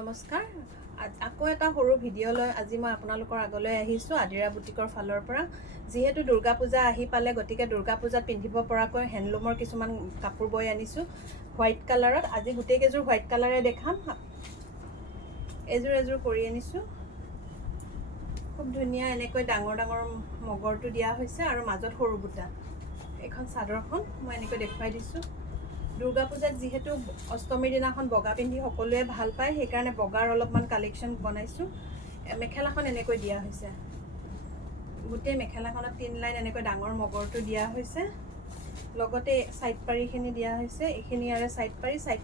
নমস্কাৰ। আকৌ এটা সৰু ভিডিঅ' লৈ আজি মই আপোনালোকৰ আগলৈ আহিছোঁ আদিৰা বুটিকৰ ফালৰ পৰা। যিহেতু দুৰ্গা পূজা আহি পালে, গতিকে দুৰ্গা পূজাত পিন্ধিব পৰাকৈ হেণ্ডলুমৰ কিছুমান কাপোৰ বৈ আনিছোঁ হোৱাইট কালাৰত। আজি গোটেইকেইযোৰ হোৱাইট কালাৰে দেখাম। এযোৰ কৰি আনিছোঁ। খুব ধুনীয়া এনেকৈ ডাঙৰ ডাঙৰ মগৰটো দিয়া হৈছে আৰু মাজত সৰু বুটা। এইখন চাদৰখন মই এনেকৈ দেখুৱাই দিছোঁ। দুৰ্গা পূজাত যিহেতু অষ্টমীৰ দিনাখন বগা পিন্ধি সকলোৱে ভাল পায়, সেইকাৰণে বগাৰ অলপমান কালেকশ্যন বনাইছোঁ। মেখেলাখন এনেকৈ দিয়া হৈছে। গোটেই মেখেলাখনত 3 লাইন এনেকৈ ডাঙৰ মগৰটো দিয়া হৈছে। লগতে ছাইড পাৰিখিনি দিয়া হৈছে। এইখিনি আৰু ছাইড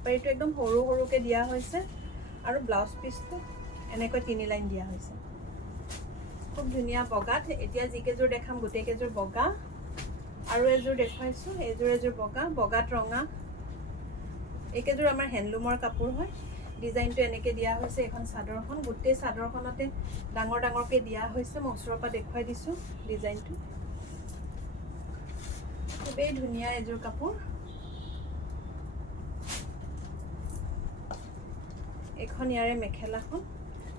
পাৰিটো একদম সৰু সৰুকৈ দিয়া হৈছে আৰু ব্লাউজ পিচটো এনেকৈ 3 লাইন দিয়া হৈছে। খুব ধুনীয়া বগাত। এতিয়া যিকেইযোৰ দেখাম গোটেইকেইযোৰ বগা। আৰু এযোৰ দেখুৱাইছোঁ, এযোৰ বগাত ৰঙা। এইকেইযোৰ আমাৰ হেণ্ডলুমৰ কাপোৰ হয়। ডিজাইনটো এনেকৈ দিয়া হৈছে। এইখন চাদৰখন, গোটেই চাদৰখনতে ডাঙৰ ডাঙৰকৈ দিয়া হৈছে। মই ওচৰৰ পৰা দেখুৱাই দিছোঁ ডিজাইনটো। খুবেই ধুনীয়া এযোৰ কাপোৰ। এইখন ইয়াৰে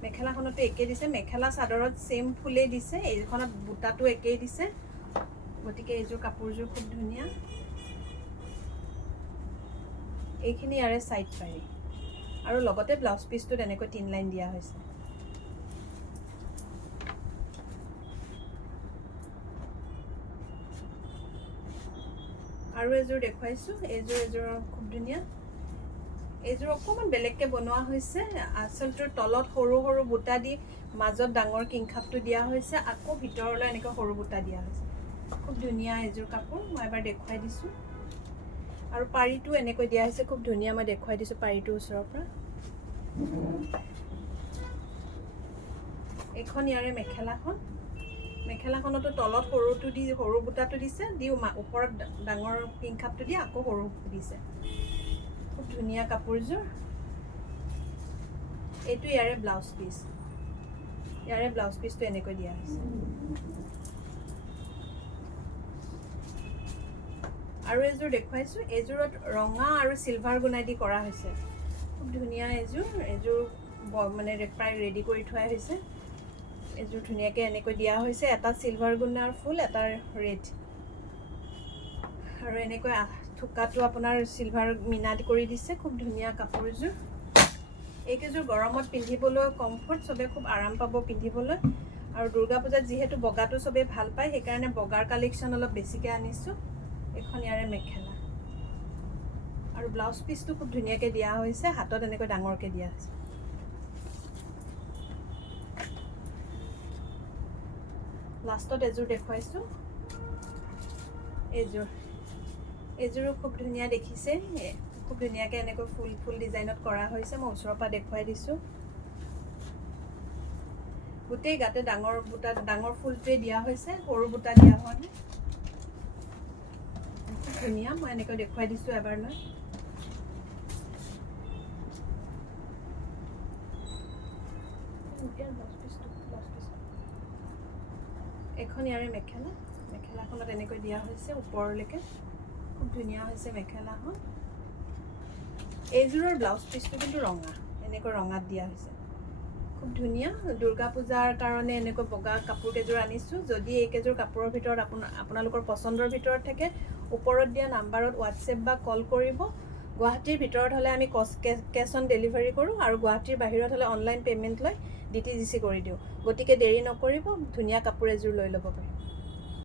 মেখেলাখনতো একেই দিছে। মেখেলা চাদৰত ছেম ফুলেই দিছে। এইখনত বুটাটো একেই দিছে। গতিকে এইযোৰ কাপোৰযোৰ খুব ধুনীয়া। এইখিনি ইয়াৰে ছাইড পাৰি আৰু লগতে ব্লাউজ পিচটোত এনেকৈ 3 লাইন দিয়া হৈছে। আৰু এযোৰ দেখুৱাইছোঁ। এযোৰ খুব ধুনীয়া। এইযোৰ অকণমান বেলেগকৈ বনোৱা হৈছে। আঁচলটোৰ তলত সৰু সৰু বুটা দি মাজত ডাঙৰ কিংখাপটো দিয়া হৈছে। আকৌ ভিতৰলৈ এনেকৈ সৰু বুটা দিয়া হৈছে। খুব ধুনীয়া এযোৰ কাপোৰ। মই এবাৰ দেখুৱাই দিছোঁ। আৰু পাৰিটো এনেকৈ দিয়া হৈছে। খুব ধুনীয়া। মই দেখুৱাই দিছোঁ পাৰিটো ওচৰৰ পৰা। এইখন ইয়াৰে মেখেলাখনতো তলত সৰু বুটাটো দিছে, ওপৰত ডাঙৰ কিংখাপটো দি আকৌ সৰু দিছে। খুব ধুনীয়া কাপোৰযোৰ। এইটো ইয়াৰে ব্লাউজ পিচটো এনেকৈ দিয়া হৈছে। আৰু এযোৰ দেখুৱাইছোঁ। এইযোৰত ৰঙা আৰু চিলভাৰ গুণাই দি কৰা হৈছে। খুব ধুনীয়া এযোৰ মানে প্ৰায় ৰেডি কৰি থোৱা হৈছে। এযোৰ ধুনীয়াকৈ এনেকৈ দিয়া হৈছে। এটা চিলভাৰ গুণাৰ ফুল, এটা ৰেড। আৰু এনেকৈ থোকাটো আপোনাৰ চিলভাৰ মিনা কৰি দিছে। খুব ধুনীয়া কাপোৰযোৰ। এইকেইযোৰ গৰমত পিন্ধিবলৈ কমফৰ্ট, চবেই খুব আৰাম পাব পিন্ধিবলৈ। আৰু দুৰ্গা পূজাত যিহেতু বগাটো চবেই ভাল পায়, সেইকাৰণে বগাৰ কালেকশ্যন অলপ বেছিকৈ আনিছোঁ। এইখন ইয়াৰে মেখেলা আৰু ব্লাউজ পিচটো খুব ধুনীয়াকৈ দিয়া হৈছে। হাতত এনেকৈ ডাঙৰকৈ দিয়া হৈছে। লাষ্টত এযোৰ দেখুৱাইছোঁ। এইযোৰো খুব ধুনীয়া দেখিছে। খুব ধুনীয়াকৈ এনেকৈ ফুল ডিজাইনত কৰা হৈছে। মই ওচৰৰ পৰা দেখুৱাই দিছোঁ। গোটেই গাতে ডাঙৰ ফুলটোৱে দিয়া হৈছে, সৰু বুটা দিয়া হোৱা নাই। খুব ধুনীয়া। মই এনেকৈ দেখুৱাই দিছোঁ এবাৰলৈ। এখন ইয়াৰে মেখেলাখনত এনেকৈ দিয়া হৈছে ওপৰলৈকে। খুব ধুনীয়া হৈছে মেখেলাখন। এইযোৰৰ ব্লাউজ পিচটো কিন্তু ৰঙা, এনেকৈ ৰঙাত দিয়া হৈছে। খুব ধুনীয়া। দুৰ্গা পূজাৰ কাৰণে এনেকৈ বগা কাপোৰ কেইযোৰ আনিছোঁ। যদি এইকেইযোৰ কাপোৰৰ ভিতৰত আপোনালোকৰ পচন্দৰ ভিতৰত থাকে, ওপৰত দিয়া নাম্বাৰত হোৱাটছএপ বা কল কৰিব। গুৱাহাটীৰ ভিতৰত হ'লে আমি কেছ অন ডেলিভাৰী কৰোঁ, আৰু গুৱাহাটীৰ বাহিৰত হ'লে অনলাইন পে'মেণ্ট লৈ DTGC কৰি দিওঁ। গতিকে দেৰি নকৰিব, ধুনীয়া কাপোৰ এযোৰ লৈ ল'ব পাৰিম।